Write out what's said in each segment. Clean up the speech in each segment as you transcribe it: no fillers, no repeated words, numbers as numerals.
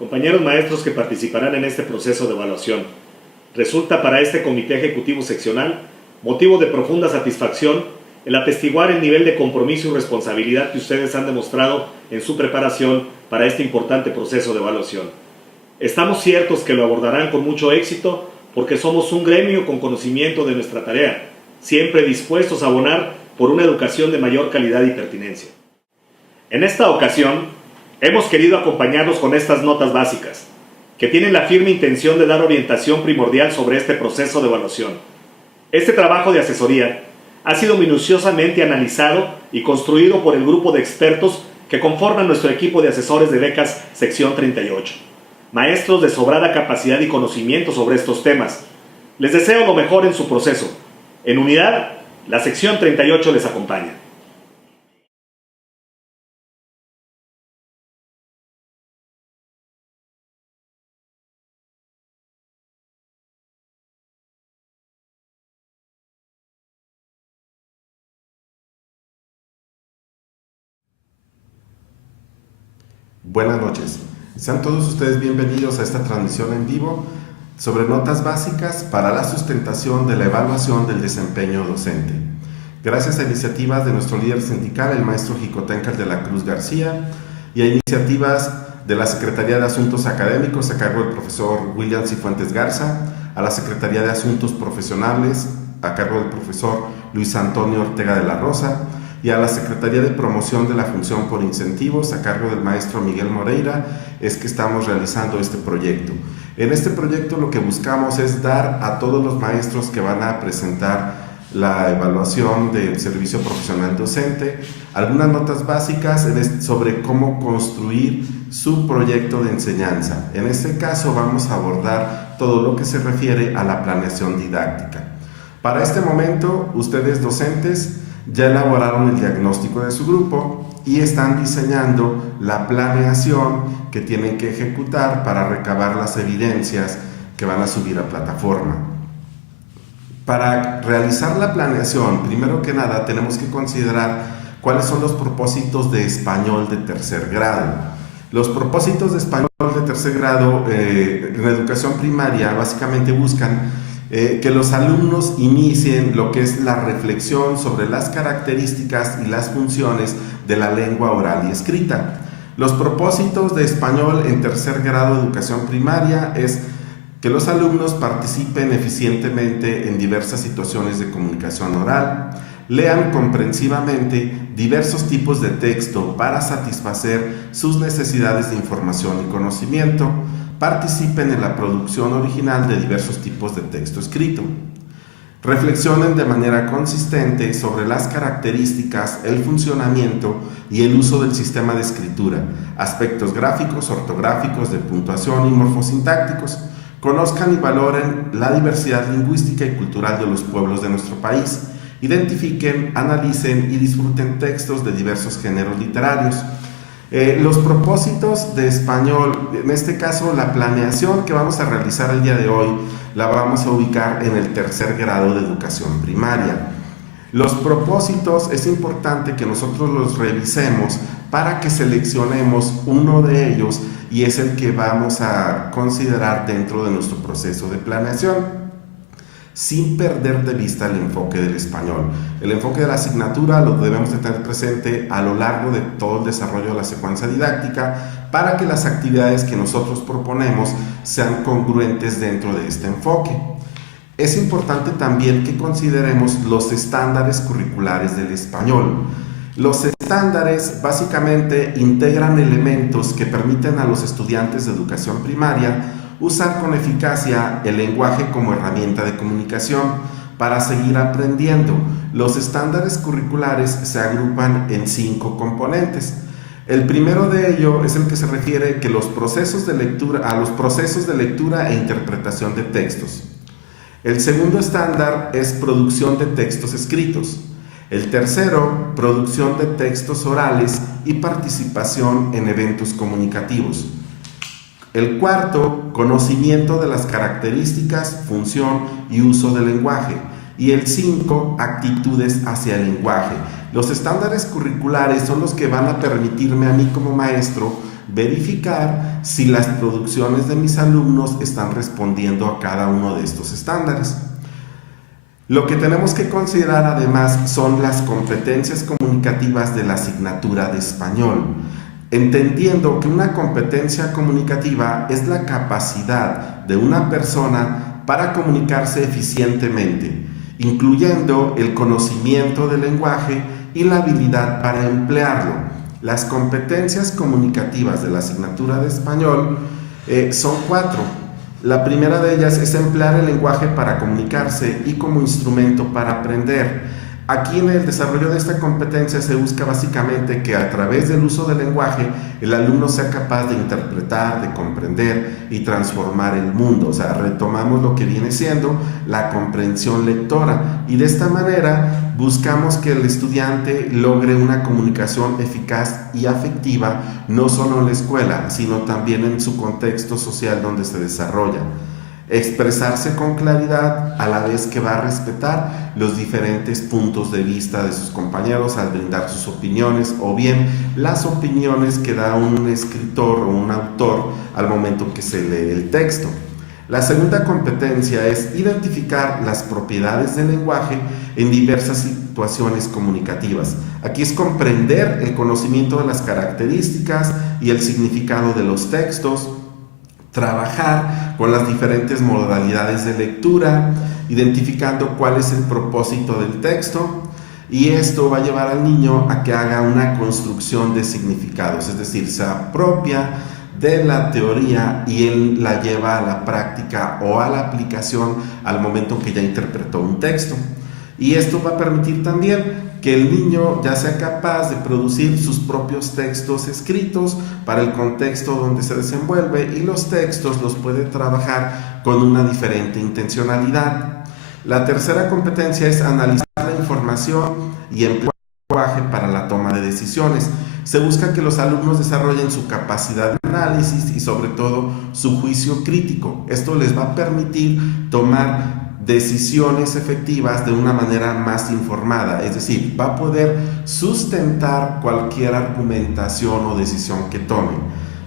Compañeros maestros que participarán en este proceso de evaluación, resulta para este Comité Ejecutivo Seccional motivo de profunda satisfacción el atestiguar el nivel de compromiso y responsabilidad que ustedes han demostrado en su preparación para este importante proceso de evaluación. Estamos ciertos que lo abordarán con mucho éxito porque somos un gremio con conocimiento de nuestra tarea, siempre dispuestos a abonar por una educación de mayor calidad y pertinencia. En esta ocasión, hemos querido acompañarlos con estas notas básicas, que tienen la firme intención de dar orientación primordial sobre este proceso de evaluación. Este trabajo de asesoría ha sido minuciosamente analizado y construido por el grupo de expertos que conforman nuestro equipo de asesores de becas sección 38, maestros de sobrada capacidad y conocimiento sobre estos temas. Les deseo lo mejor en su proceso. En unidad, la sección 38 les acompaña. Buenas noches. Sean todos ustedes bienvenidos a esta transmisión en vivo sobre notas básicas para la sustentación de la evaluación del desempeño docente. Gracias a iniciativas de nuestro líder sindical, el maestro Jicotencal de la Cruz García, y a iniciativas de la Secretaría de Asuntos Académicos a cargo del profesor William Cifuentes Garza, a la Secretaría de Asuntos Profesionales a cargo del profesor Luis Antonio Ortega de la Rosa, y a la Secretaría de Promoción de la Función por Incentivos a cargo del maestro Miguel Moreira, es que estamos realizando este proyecto. En este proyecto lo que buscamos es dar a todos los maestros que van a presentar la evaluación del servicio profesional docente algunas notas básicas sobre cómo construir su proyecto de enseñanza. En este caso vamos a abordar todo lo que se refiere a la planeación didáctica. Para este momento, ustedes docentes ya elaboraron el diagnóstico de su grupo y están diseñando la planeación que tienen que ejecutar para recabar las evidencias que van a subir a plataforma. Para realizar la planeación, primero que nada, tenemos que considerar cuáles son los propósitos de español de tercer grado. Los propósitos de español de tercer grado en educación primaria básicamente buscan que los alumnos inicien lo que es la reflexión sobre las características y las funciones de la lengua oral y escrita. Los propósitos de español en tercer grado de educación primaria es que los alumnos participen eficientemente en diversas situaciones de comunicación oral, lean comprensivamente diversos tipos de texto para satisfacer sus necesidades de información y conocimiento, participen en la producción original de diversos tipos de texto escrito. Reflexionen de manera consistente sobre las características, el funcionamiento y el uso del sistema de escritura, aspectos gráficos, ortográficos, de puntuación y morfosintácticos. Conozcan y valoren la diversidad lingüística y cultural de los pueblos de nuestro país. Identifiquen, analicen y disfruten textos de diversos géneros literarios. Los propósitos de español, en este caso la planeación que vamos a realizar el día de hoy, la vamos a ubicar en el tercer grado de educación primaria. Los propósitos es importante que nosotros los revisemos para que seleccionemos uno de ellos y es el que vamos a considerar dentro de nuestro proceso de planeación, sin perder de vista el enfoque del español. El enfoque de la asignatura lo debemos de tener presente a lo largo de todo el desarrollo de la secuencia didáctica para que las actividades que nosotros proponemos sean congruentes dentro de este enfoque. Es importante también que consideremos los estándares curriculares del español. Los estándares básicamente integran elementos que permiten a los estudiantes de educación primaria usar con eficacia el lenguaje como herramienta de comunicación para seguir aprendiendo. Los estándares curriculares se agrupan en 5 componentes. El primero de ello es el que se refiere a los procesos de lectura e interpretación de textos. El segundo estándar es producción de textos escritos. El tercero, producción de textos orales y participación en eventos comunicativos. El cuarto, conocimiento de las características, función y uso del lenguaje. Y el 5, actitudes hacia el lenguaje. Los estándares curriculares son los que van a permitirme a mí como maestro verificar si las producciones de mis alumnos están respondiendo a cada uno de estos estándares. Lo que tenemos que considerar además son las competencias comunicativas de la asignatura de español, entendiendo que una competencia comunicativa es la capacidad de una persona para comunicarse eficientemente, incluyendo el conocimiento del lenguaje y la habilidad para emplearlo. Las competencias comunicativas de la asignatura de español son 4. La primera de ellas es emplear el lenguaje para comunicarse y como instrumento para aprender. Aquí en el desarrollo de esta competencia se busca básicamente que a través del uso del lenguaje el alumno sea capaz de interpretar, de comprender y transformar el mundo. O sea, retomamos lo que viene siendo la comprensión lectora y de esta manera buscamos que el estudiante logre una comunicación eficaz y afectiva no solo en la escuela, sino también en su contexto social donde se desarrolla. Expresarse con claridad a la vez que va a respetar los diferentes puntos de vista de sus compañeros al brindar sus opiniones o bien las opiniones que da un escritor o un autor al momento que se lee el texto. La segunda competencia es identificar las propiedades del lenguaje en diversas situaciones comunicativas. Aquí es comprender el conocimiento de las características y el significado de los textos, trabajar con las diferentes modalidades de lectura, identificando cuál es el propósito del texto, y esto va a llevar al niño a que haga una construcción de significados, es decir, se apropia de la teoría y él la lleva a la práctica o a la aplicación al momento que ya interpretó un texto. Y esto va a permitir también que el niño ya sea capaz de producir sus propios textos escritos para el contexto donde se desenvuelve y los textos los puede trabajar con una diferente intencionalidad. La tercera competencia es analizar la información y emplear el lenguaje para la toma de decisiones. Se busca que los alumnos desarrollen su capacidad de análisis y sobre todo su juicio crítico. Esto les va a permitir tomar decisiones efectivas de una manera más informada, es decir, va a poder sustentar cualquier argumentación o decisión que tome.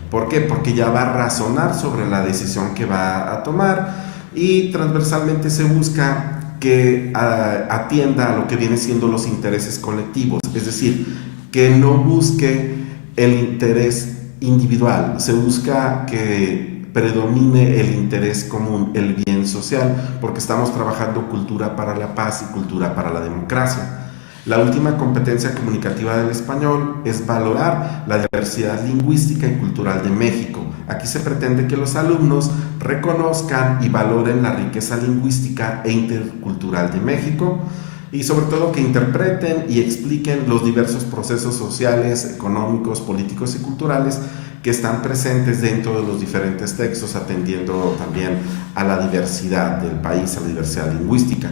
¿Por qué? Porque ya va a razonar sobre la decisión que va a tomar y transversalmente se busca que atienda a lo que viene siendo los intereses colectivos, es decir, que no busque el interés individual, se busca que predomine el interés común, el bien social, porque estamos trabajando cultura para la paz y cultura para la democracia. La última competencia comunicativa del español es valorar la diversidad lingüística y cultural de México. Aquí se pretende que los alumnos reconozcan y valoren la riqueza lingüística e intercultural de México y sobre todo que interpreten y expliquen los diversos procesos sociales, económicos, políticos y culturales que están presentes dentro de los diferentes textos, atendiendo también a la diversidad del país, a la diversidad lingüística.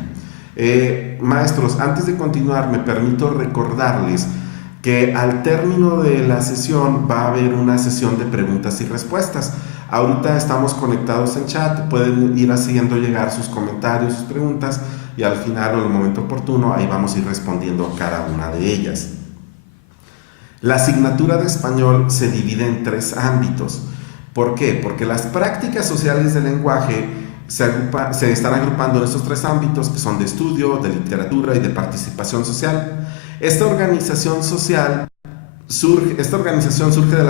Maestros, antes de continuar, me permito recordarles que al término de la sesión va a haber una sesión de preguntas y respuestas. Ahorita estamos conectados en chat, pueden ir haciendo llegar sus comentarios, sus preguntas, y al final o en el momento oportuno, ahí vamos a ir respondiendo a cada una de ellas. La asignatura de español se divide en 3 ámbitos. ¿Por qué? Porque las prácticas sociales del lenguaje se están agrupando en estos 3 ámbitos que son de estudio, de literatura y de participación social. Esta organización surge de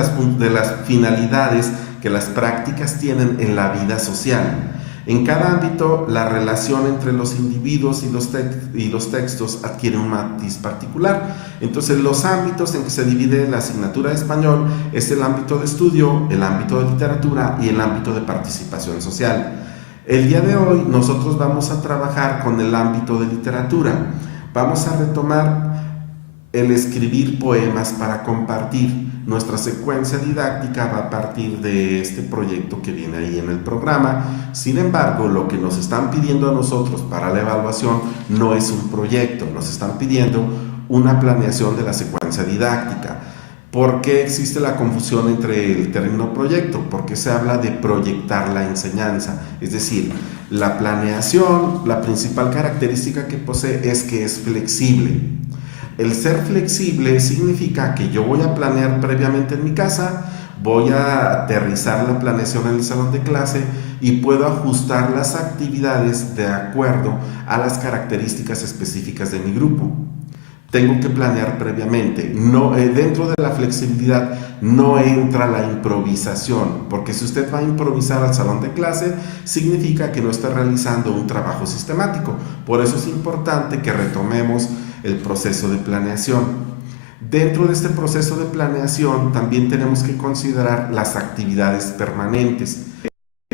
las finalidades que las prácticas tienen en la vida social. En cada ámbito, la relación entre los individuos y los textos adquiere un matiz particular. Entonces, los ámbitos en que se divide la asignatura de español es el ámbito de estudio, el ámbito de literatura y el ámbito de participación social. El día de hoy nosotros vamos a trabajar con el ámbito de literatura. Vamos a retomar el escribir poemas para compartir. Nuestra secuencia didáctica va a partir de este proyecto que viene ahí en el programa. Sin embargo, lo que nos están pidiendo a nosotros para la evaluación no es un proyecto, nos están pidiendo una planeación de la secuencia didáctica. ¿Por qué existe la confusión entre el término proyecto? Porque se habla de proyectar la enseñanza. Es decir, la planeación, la principal característica que posee es que es flexible. El ser flexible significa que yo voy a planear previamente en mi casa, voy a aterrizar la planeación en el salón de clase y puedo ajustar las actividades de acuerdo a las características específicas de mi grupo. Tengo que planear previamente. Dentro de la flexibilidad no entra la improvisación, porque si usted va a improvisar al salón de clase, significa que no está realizando un trabajo sistemático. Por eso es importante que retomemos el proceso de planeación. Dentro de este proceso de planeación también tenemos que considerar las actividades permanentes.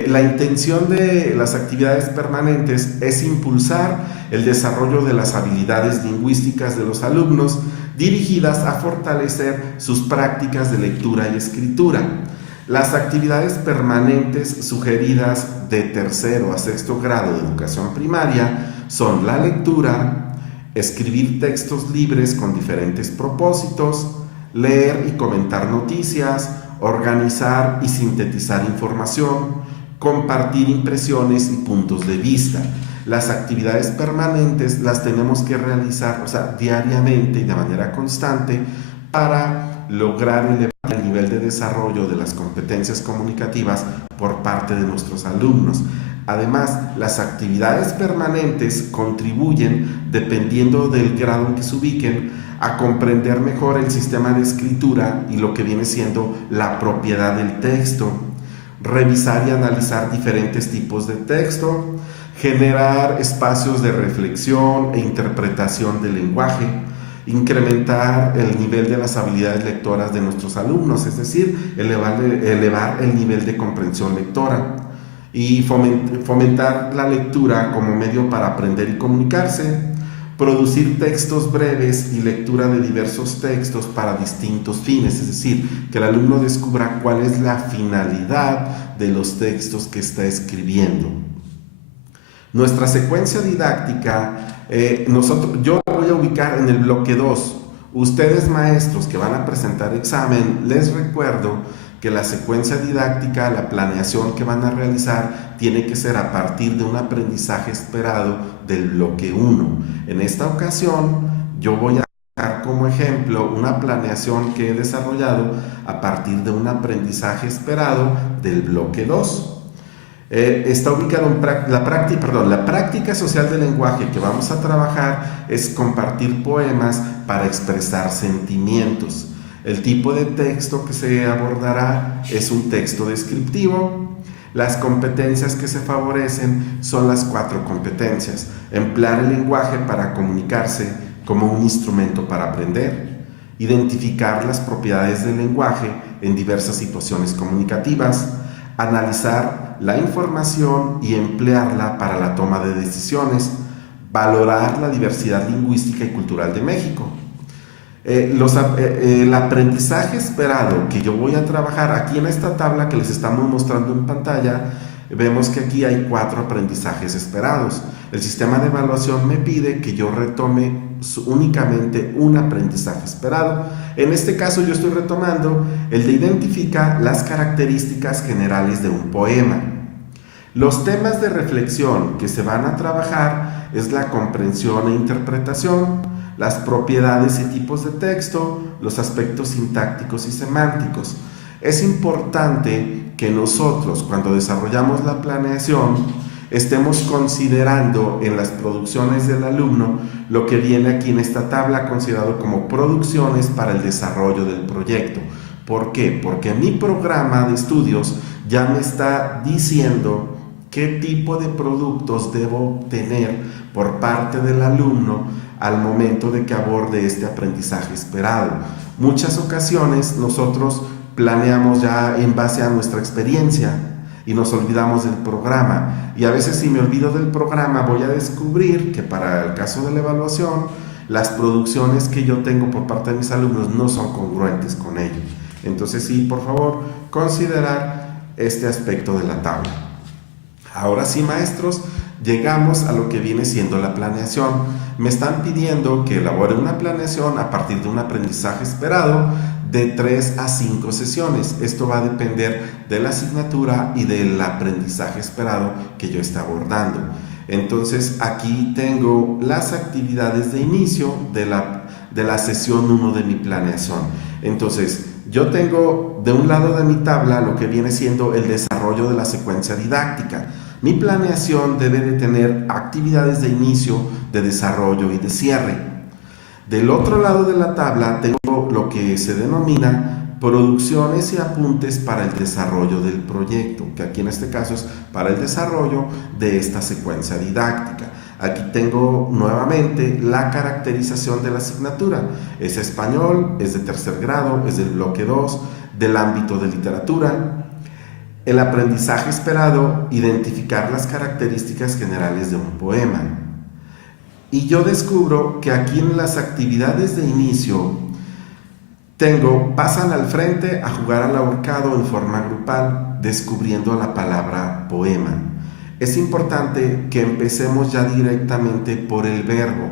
La intención de las actividades permanentes es impulsar el desarrollo de las habilidades lingüísticas de los alumnos dirigidas a fortalecer sus prácticas de lectura y escritura. Las actividades permanentes sugeridas de tercero a sexto grado de educación primaria son la lectura, escribir textos libres con diferentes propósitos, leer y comentar noticias, organizar y sintetizar información, compartir impresiones y puntos de vista. Las actividades permanentes las tenemos que realizar, diariamente y de manera constante para lograr elevar el nivel de desarrollo de las competencias comunicativas por parte de nuestros alumnos. Además, las actividades permanentes contribuyen, dependiendo del grado en que se ubiquen, a comprender mejor el sistema de escritura y lo que viene siendo la propiedad del texto, revisar y analizar diferentes tipos de texto, generar espacios de reflexión e interpretación del lenguaje, incrementar el nivel de las habilidades lectoras de nuestros alumnos, es decir, elevar el nivel de comprensión lectora y fomentar la lectura como medio para aprender y comunicarse, producir textos breves y lectura de diversos textos para distintos fines, es decir, que el alumno descubra cuál es la finalidad de los textos que está escribiendo. Nuestra secuencia didáctica, yo la voy a ubicar en el bloque 2. Ustedes, maestros que van a presentar examen, les recuerdo que la secuencia didáctica, la planeación que van a realizar, tiene que ser a partir de un aprendizaje esperado del bloque 1. En esta ocasión, yo voy a dar como ejemplo una planeación que he desarrollado a partir de un aprendizaje esperado del bloque 2. Está ubicado en la práctica social del lenguaje que vamos a trabajar es compartir poemas para expresar sentimientos. El tipo de texto que se abordará es un texto descriptivo. Las competencias que se favorecen son las 4 competencias. Emplear el lenguaje para comunicarse como un instrumento para aprender. Identificar las propiedades del lenguaje en diversas situaciones comunicativas. Analizar la información y emplearla para la toma de decisiones. Valorar la diversidad lingüística y cultural de México. El aprendizaje esperado que yo voy a trabajar aquí en esta tabla que les estamos mostrando en pantalla, vemos que aquí hay 4 aprendizajes esperados. El sistema de evaluación me pide que yo retome únicamente un aprendizaje esperado. En este caso yo estoy retomando el de identificar las características generales de un poema. Los temas de reflexión que se van a trabajar es la comprensión e interpretación, las propiedades y tipos de texto, los aspectos sintácticos y semánticos. Es importante que nosotros, cuando desarrollamos la planeación, estemos considerando en las producciones del alumno lo que viene aquí en esta tabla considerado como producciones para el desarrollo del proyecto. ¿Por qué? Porque mi programa de estudios ya me está diciendo qué tipo de productos debo obtener por parte del alumno al momento de que aborde este aprendizaje esperado. Muchas ocasiones nosotros planeamos ya en base a nuestra experiencia y nos olvidamos del programa, y a veces si me olvido del programa voy a descubrir que para el caso de la evaluación las producciones que yo tengo por parte de mis alumnos no son congruentes con ello. Entonces sí, por favor, considerar este aspecto de la tabla. Ahora sí, maestros, llegamos a lo que viene siendo la planeación. Me están pidiendo que elabore una planeación a partir de un aprendizaje esperado de 3 a 5 sesiones. Esto va a depender de la asignatura y del aprendizaje esperado que yo esté abordando. Entonces aquí tengo las actividades de inicio de la sesión 1 de mi planeación. Entonces yo tengo de un lado de mi tabla lo que viene siendo el desarrollo de la secuencia didáctica. Mi planeación debe de tener actividades de inicio, de desarrollo y de cierre. Del otro lado de la tabla tengo lo que se denomina producciones y apuntes para el desarrollo del proyecto, que aquí en este caso es para el desarrollo de esta secuencia didáctica. Aquí tengo nuevamente la caracterización de la asignatura. Es español, es de tercer grado, es del bloque 2, del ámbito de literatura. El aprendizaje esperado, identificar las características generales de un poema. Y yo descubro que aquí en las actividades de inicio pasan al frente a jugar al ahorcado en forma grupal, descubriendo la palabra poema. Es importante que empecemos ya directamente por el verbo.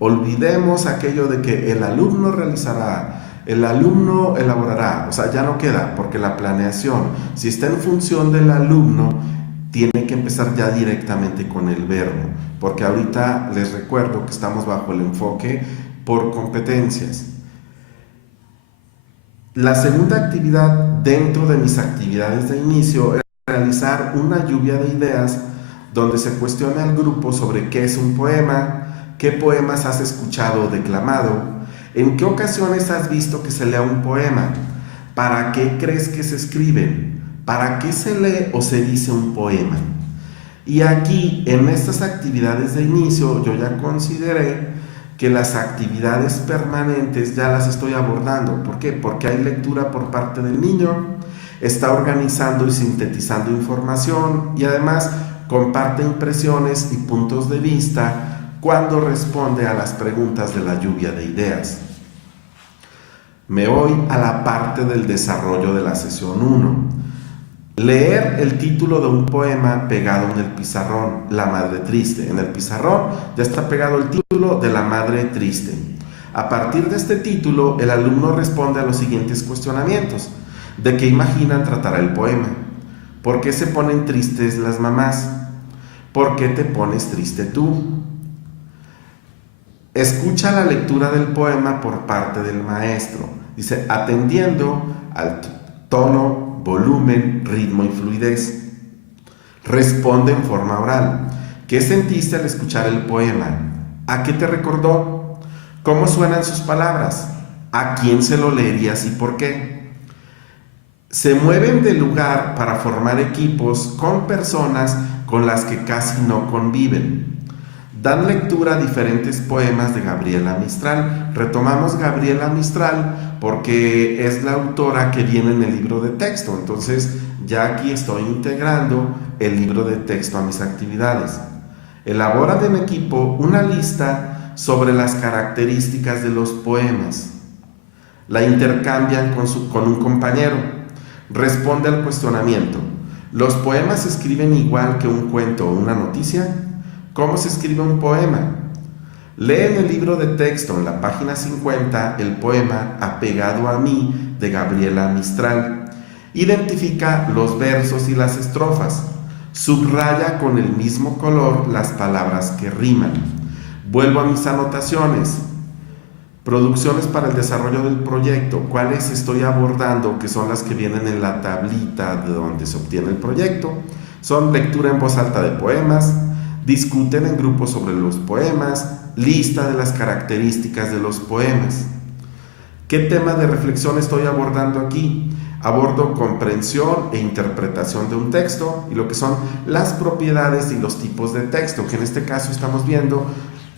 Olvidemos aquello de que el alumno realizará, el alumno elaborará, o sea, ya no queda, porque la planeación, si está en función del alumno, tiene que empezar ya directamente con el verbo, porque ahorita les recuerdo que estamos bajo el enfoque por competencias. La segunda actividad dentro de mis actividades de inicio es realizar una lluvia de ideas donde se cuestione al grupo sobre qué es un poema, qué poemas has escuchado o declamado, en qué ocasiones has visto que se lea un poema, para qué crees que se escriben, para qué se lee o se dice un poema. Y aquí, en estas actividades de inicio, yo ya consideré que las actividades permanentes ya las estoy abordando. ¿Por qué? Porque hay lectura por parte del niño, está organizando y sintetizando información y además comparte impresiones y puntos de vista cuando responde a las preguntas de la lluvia de ideas. Me voy a la parte del desarrollo de la sesión 1. Leer el título de un poema pegado en el pizarrón, La Madre Triste. En el pizarrón ya está pegado el título de La Madre Triste. A partir de este título, el alumno responde a los siguientes cuestionamientos. ¿De qué imaginan tratará el poema? ¿Por qué se ponen tristes las mamás? ¿Por qué te pones triste tú? Escucha la lectura del poema por parte del maestro. Dice, atendiendo al tono, volumen, ritmo y fluidez. Responde en forma oral. ¿Qué sentiste al escuchar el poema? ¿A qué te recordó? ¿Cómo suenan sus palabras? ¿A quién se lo leerías y por qué? Se mueven de lugar para formar equipos con personas con las que casi no conviven. Dan lectura a diferentes poemas de Gabriela Mistral. Retomamos Gabriela Mistral porque es la autora que viene en el libro de texto. Entonces ya aquí estoy integrando el libro de texto a mis actividades. Elaboran en equipo una lista sobre las características de los poemas. La intercambian con un compañero. Responde al cuestionamiento. ¿Los poemas se escriben igual que un cuento o una noticia? ¿Cómo se escribe un poema? Lee en el libro de texto, en la página 50, el poema Apegado a mí, de Gabriela Mistral. Identifica los versos y las estrofas. Subraya con el mismo color las palabras que riman. Vuelvo a mis anotaciones. Producciones para el desarrollo del proyecto. ¿Cuáles estoy abordando? Que son las que vienen en la tablita de donde se obtiene el proyecto. Son lectura en voz alta de poemas, discuten en grupos sobre los poemas, lista de las características de los poemas. ¿Qué tema de reflexión estoy abordando aquí? Abordo comprensión e interpretación de un texto y lo que son las propiedades y los tipos de texto, que en este caso estamos viendo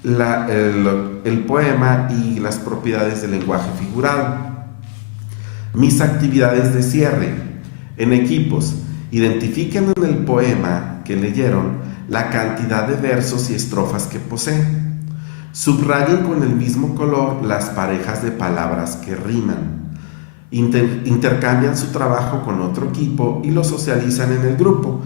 el poema y las propiedades del lenguaje figurado. Mis actividades de cierre en equipos. Identifiquen en el poema que leyeron la cantidad de versos y estrofas que posee. Subrayen con el mismo color las parejas de palabras que riman. Intercambian su trabajo con otro equipo y lo socializan en el grupo.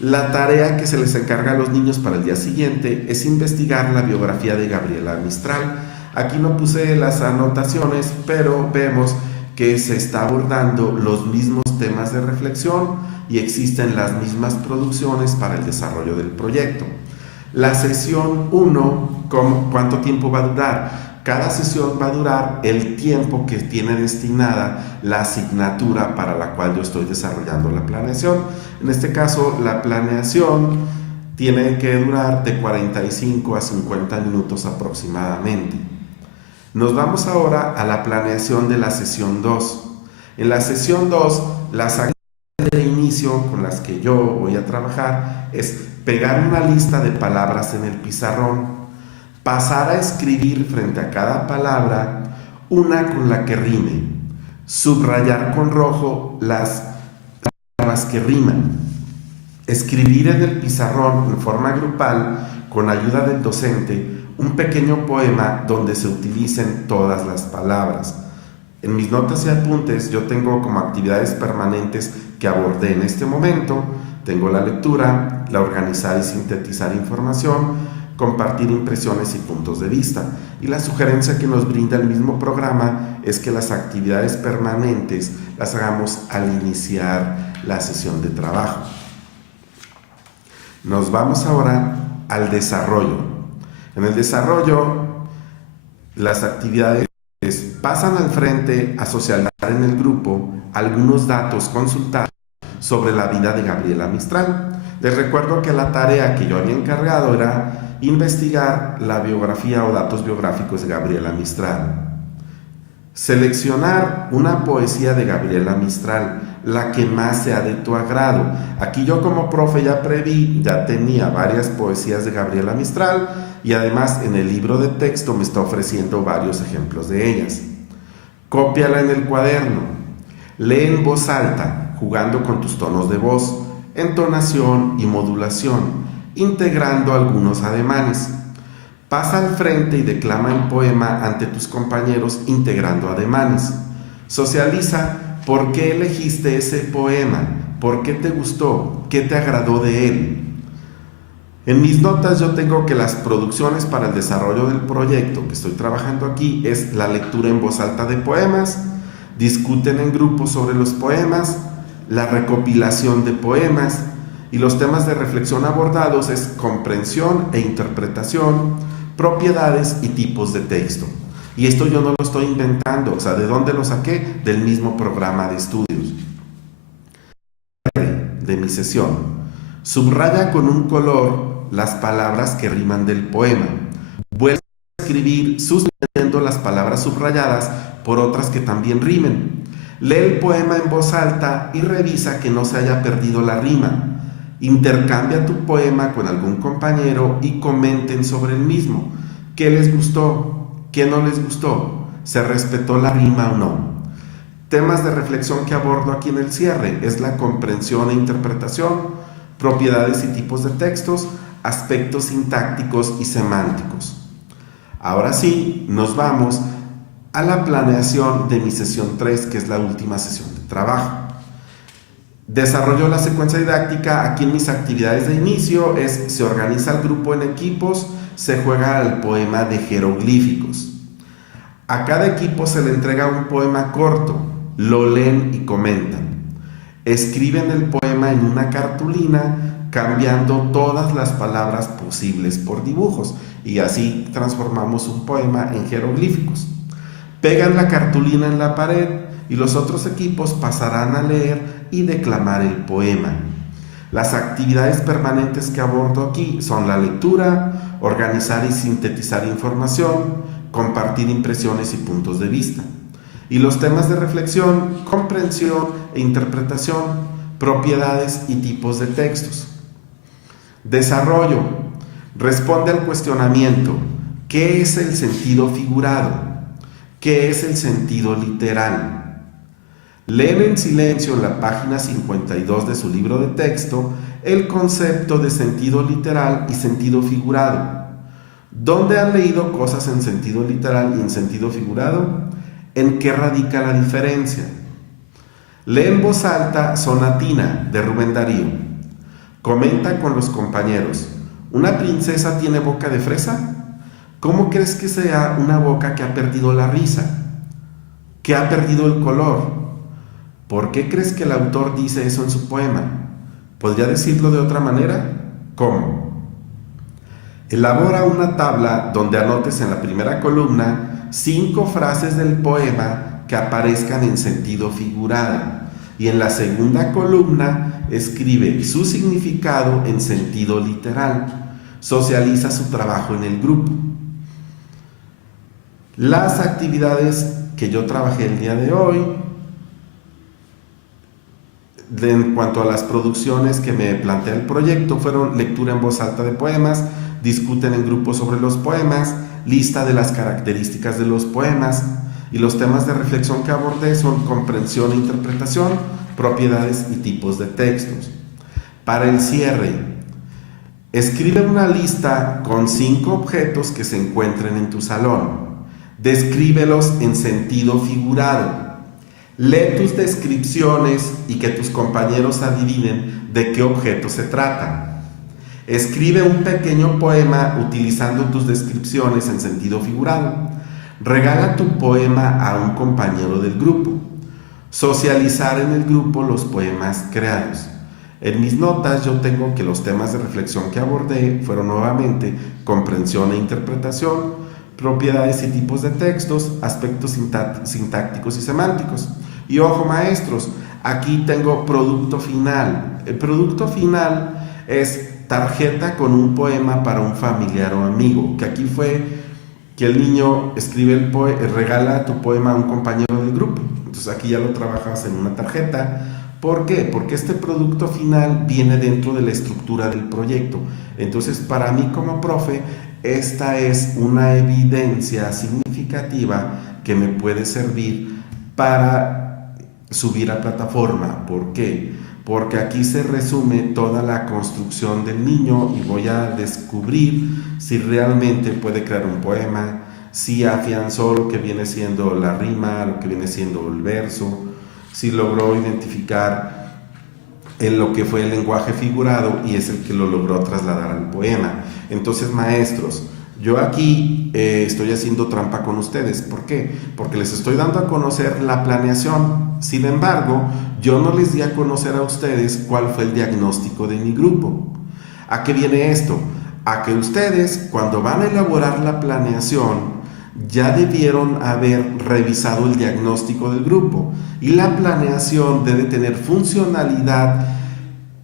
La tarea que se les encarga a los niños para el día siguiente es investigar la biografía de Gabriela Mistral. Aquí no puse las anotaciones, pero vemos que se está abordando los mismos temas de reflexión y existen las mismas producciones para el desarrollo del proyecto. La sesión 1, ¿cuánto tiempo va a durar? cada sesión va a durar el tiempo que tiene destinada la asignatura para la cual yo estoy desarrollando la planeación. En este caso, la planeación tiene que durar de 45 a 50 minutos aproximadamente. Nos vamos ahora a la planeación de la sesión 2. En la sesión 2, las actividades de inicio con las que yo voy a trabajar es pegar una lista de palabras en el pizarrón, pasar a escribir frente a cada palabra una con la que rime, subrayar con rojo las palabras que riman, escribir en el pizarrón en forma grupal con ayuda del docente un pequeño poema donde se utilicen todas las palabras. En mis notas y apuntes yo tengo como actividades permanentes que abordé en este momento, tengo la lectura, la organizar y sintetizar información, compartir impresiones y puntos de vista. Y la sugerencia que nos brinda el mismo programa es que las actividades permanentes las hagamos al iniciar la sesión de trabajo. Nos vamos ahora al desarrollo. En el desarrollo, las actividades pasan al frente a socializar en el grupo algunos datos consultados sobre la vida de Gabriela Mistral. Les recuerdo que la tarea que yo había encargado era investigar la biografía o datos biográficos de Gabriela Mistral. Seleccionar una poesía de Gabriela Mistral, la que más sea de tu agrado. Aquí yo como profe ya tenía varias poesías de Gabriela Mistral y además en el libro de texto me está ofreciendo varios ejemplos de ellas. Cópiala en el cuaderno, lee en voz alta, jugando con tus tonos de voz, entonación y modulación, integrando algunos ademanes. Pasa al frente y declama el poema ante tus compañeros integrando ademanes. Socializa por qué elegiste ese poema, por qué te gustó, qué te agradó de él. En mis notas yo tengo que las producciones para el desarrollo del proyecto que estoy trabajando aquí es la lectura en voz alta de poemas, discuten en grupos sobre los poemas, la recopilación de poemas y los temas de reflexión abordados es comprensión e interpretación, propiedades y tipos de texto. Y esto yo no lo estoy inventando, o sea, ¿de dónde lo saqué? Del mismo programa de estudios. De mi sesión. Subraya con un color las palabras que riman del poema. Vuelve a escribir sustituyendo las palabras subrayadas por otras que también rimen. Lee el poema en voz alta y revisa que no se haya perdido la rima. Intercambia tu poema con algún compañero y comenten sobre el mismo. ¿Qué les gustó? ¿Qué no les gustó? ¿Se respetó la rima o no? Temas de reflexión que abordo aquí en el cierre es la comprensión e interpretación, propiedades y tipos de textos, aspectos sintácticos y semánticos. Ahora sí, nos vamos a la planeación de mi sesión 3, que es la última sesión de trabajo. Desarrollo la secuencia didáctica. Aquí en mis actividades de inicio se organiza el grupo en equipos, se juega al poema de jeroglíficos. A cada equipo se le entrega un poema corto, lo leen y comentan. Escriben el poema en una cartulina cambiando todas las palabras posibles por dibujos y así transformamos un poema en jeroglíficos. Pegan la cartulina en la pared y los otros equipos pasarán a leer y declamar el poema. Las actividades permanentes que abordo aquí son la lectura, organizar y sintetizar información, compartir impresiones y puntos de vista. Y los temas de reflexión, comprensión e interpretación, propiedades y tipos de textos. Desarrollo. Responde al cuestionamiento: ¿qué es el sentido figurado? ¿Qué es el sentido literal? Leen en silencio en la página 52 de su libro de texto el concepto de sentido literal y sentido figurado. ¿Dónde han leído cosas en sentido literal y en sentido figurado? ¿En qué radica la diferencia? Lee en voz alta Sonatina de Rubén Darío. Comenta con los compañeros: ¿una princesa tiene boca de fresa? ¿Cómo crees que sea una boca que ha perdido la risa? ¿Que ha perdido el color? ¿Por qué crees que el autor dice eso en su poema? ¿Podría decirlo de otra manera? ¿Cómo? Elabora una tabla donde anotes en la primera columna 5 frases del poema que aparezcan en sentido figurado. Y en la segunda columna escribe su significado en sentido literal. Socializa su trabajo en el grupo. Las actividades que yo trabajé el día de hoy, en cuanto a las producciones que me plantea el proyecto, fueron lectura en voz alta de poemas, discuten en grupo sobre los poemas, lista de las características de los poemas, y los temas de reflexión que abordé son comprensión e interpretación, propiedades y tipos de textos. Para el cierre, escribe una lista con 5 objetos que se encuentren en tu salón. Descríbelos en sentido figurado. Lee tus descripciones y que tus compañeros adivinen de qué objeto se trata. Escribe un pequeño poema utilizando tus descripciones en sentido figurado. Regala tu poema a un compañero del grupo. Socializar en el grupo los poemas creados. En mis notas yo tengo que los temas de reflexión que abordé fueron nuevamente comprensión e interpretación, propiedades y tipos de textos, aspectos sintácticos y semánticos. Y ojo maestros, aquí tengo producto final. El producto final es tarjeta con un poema para un familiar o amigo, que aquí fue que el niño escribe regala tu poema a un compañero del grupo. Entonces aquí ya lo trabajas en una tarjeta. ¿Por qué? Porque este producto final viene dentro de la estructura del proyecto. Entonces para mí como profe, esta es una evidencia significativa que me puede servir para subir a plataforma. ¿Por qué? Porque aquí se resume toda la construcción del niño y voy a descubrir si realmente puede crear un poema, si afianzó lo que viene siendo la rima, lo que viene siendo el verso, si logró identificar en lo que fue el lenguaje figurado y es el que lo logró trasladar al poema. Entonces, maestros, yo aquí estoy haciendo trampa con ustedes. ¿Por qué? Porque les estoy dando a conocer la planeación. Sin embargo, yo no les di a conocer a ustedes cuál fue el diagnóstico de mi grupo. ¿A qué viene esto? A que ustedes, cuando van a elaborar la planeación, ya debieron haber revisado el diagnóstico del grupo. Y la planeación debe tener funcionalidad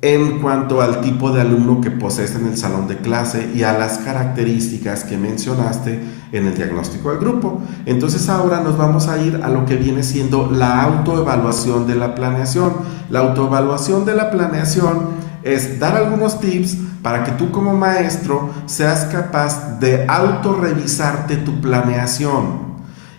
en cuanto al tipo de alumno que posees en el salón de clase y a las características que mencionaste en el diagnóstico del grupo. Entonces ahora nos vamos a ir a lo que viene siendo la autoevaluación de la planeación. La autoevaluación de la planeación es dar algunos tips para que tú como maestro seas capaz de autorrevisarte tu planeación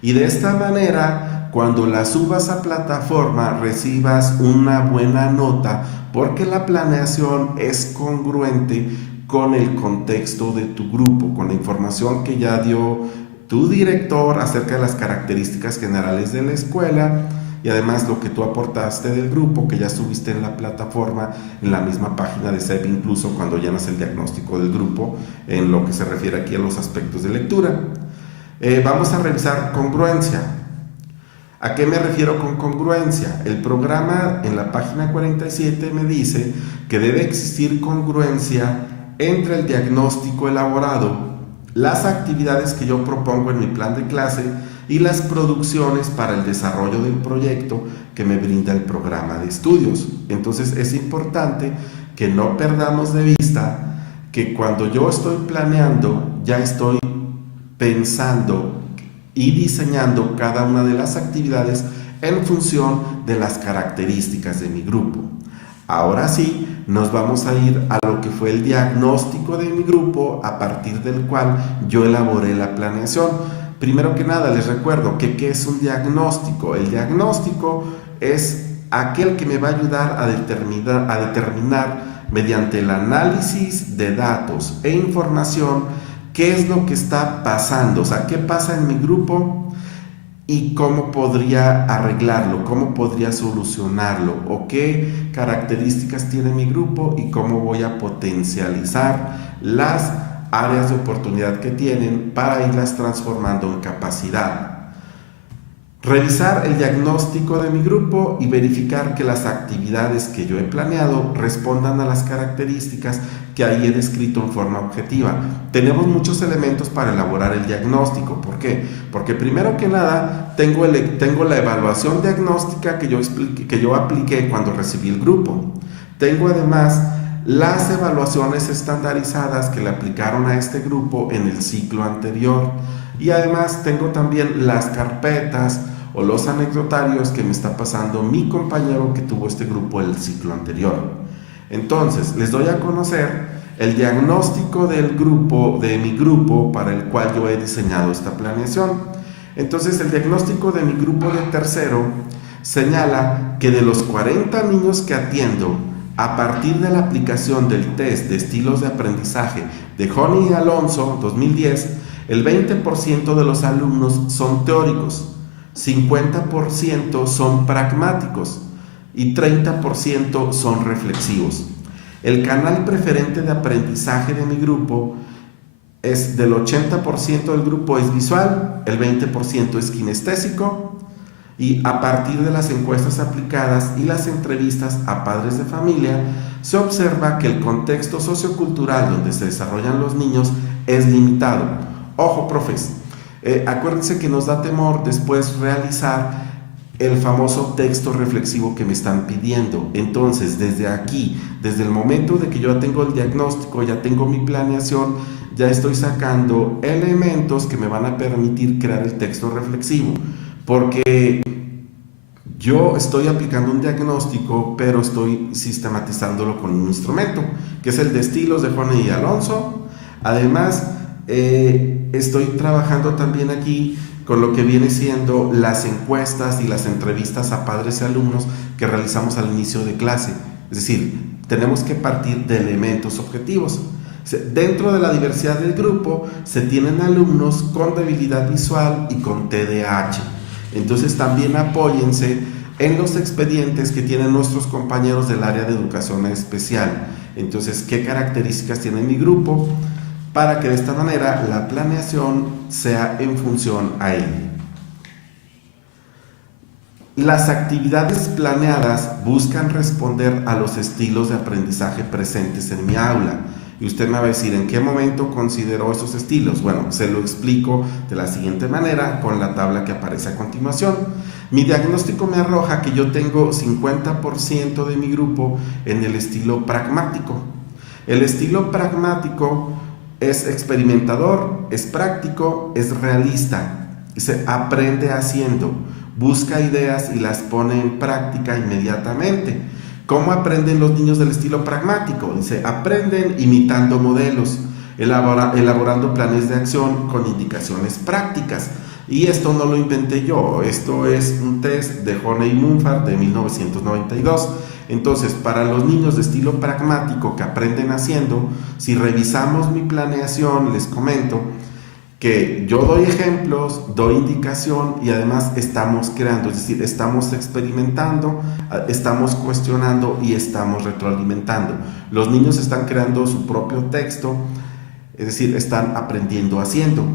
y de esta manera cuando la subas a plataforma recibas una buena nota porque la planeación es congruente con el contexto de tu grupo, con la información que ya dio tu director acerca de las características generales de la escuela y además lo que tú aportaste del grupo que ya subiste en la plataforma, en la misma página de CEP, incluso cuando llenas el diagnóstico del grupo en lo que se refiere aquí a los aspectos de lectura. Vamos a revisar congruencia. ¿A qué me refiero con congruencia? El programa en la página 47 me dice que debe existir congruencia entre el diagnóstico elaborado, las actividades que yo propongo en mi plan de clase y las producciones para el desarrollo del proyecto que me brinda el programa de estudios. Entonces es importante que no perdamos de vista que cuando yo estoy planeando, ya estoy pensando y diseñando cada una de las actividades en función de las características de mi grupo. Ahora sí, nos vamos a ir a lo que fue el diagnóstico de mi grupo a partir del cual yo elaboré la planeación. Primero que nada, les recuerdo que ¿qué es un diagnóstico? El diagnóstico es aquel que me va a ayudar a determinar mediante el análisis de datos e información qué es lo que está pasando, o sea, qué pasa en mi grupo y cómo podría arreglarlo, cómo podría solucionarlo o qué características tiene mi grupo y cómo voy a potencializar las áreas de oportunidad que tienen para irlas transformando en capacidad. Revisar el diagnóstico de mi grupo y verificar que las actividades que yo he planeado respondan a las características que ahí he descrito en forma objetiva. Tenemos muchos elementos para elaborar el diagnóstico. ¿Por qué? Porque primero que nada tengo la evaluación diagnóstica que yo apliqué cuando recibí el grupo. Tengo además las evaluaciones estandarizadas que le aplicaron a este grupo en el ciclo anterior. Y además tengo también las carpetas o los anecdotarios que me está pasando mi compañero que tuvo este grupo el ciclo anterior. Entonces, les doy a conocer el diagnóstico del grupo, de mi grupo, para el cual yo he diseñado esta planeación. Entonces, el diagnóstico de mi grupo de tercero señala que de los 40 niños que atiendo, a partir de la aplicación del test de estilos de aprendizaje de Honey y Alonso 2010, el 20% de los alumnos son teóricos, 50% son pragmáticos y 30% son reflexivos. El canal preferente de aprendizaje de mi grupo es del 80% del grupo es visual, el 20% es kinestésico, y a partir de las encuestas aplicadas y las entrevistas a padres de familia, se observa que el contexto sociocultural donde se desarrollan los niños es limitado. Ojo, profes, acuérdense que nos da temor después realizar el famoso texto reflexivo que me están pidiendo. Entonces, desde aquí, desde el momento de que yo ya tengo el diagnóstico, ya tengo mi planeación, ya estoy sacando elementos que me van a permitir crear el texto reflexivo. Porque yo estoy aplicando un diagnóstico, pero estoy sistematizándolo con un instrumento, que es el de estilos de Honey y Alonso. Además, estoy trabajando también aquí con lo que viene siendo las encuestas y las entrevistas a padres y alumnos que realizamos al inicio de clase. Es decir, tenemos que partir de elementos objetivos. Dentro de la diversidad del grupo se tienen alumnos con debilidad visual y con TDAH. Entonces también apóyense en los expedientes que tienen nuestros compañeros del área de educación especial. Entonces, ¿qué características tiene mi grupo? Para que de esta manera la planeación sea en función a él. Las actividades planeadas buscan responder a los estilos de aprendizaje presentes en mi aula. Y usted me va a decir, ¿en qué momento consideró esos estilos? Bueno, se lo explico de la siguiente manera con la tabla que aparece a continuación. Mi diagnóstico me arroja que yo tengo 50% de mi grupo en el estilo pragmático. El estilo pragmático es experimentador, es práctico, es realista, se aprende haciendo, busca ideas y las pone en práctica inmediatamente. ¿Cómo aprenden los niños del estilo pragmático? Dice, aprenden imitando modelos, elaborando planes de acción con indicaciones prácticas. Y esto no lo inventé yo, esto es un test de Honey y Mumford de 1992. Entonces, para los niños de estilo pragmático que aprenden haciendo, si revisamos mi planeación, les comento que yo doy ejemplos, doy indicación y además estamos creando, es decir, estamos experimentando, estamos cuestionando y estamos retroalimentando. Los niños están creando su propio texto, es decir, están aprendiendo haciendo.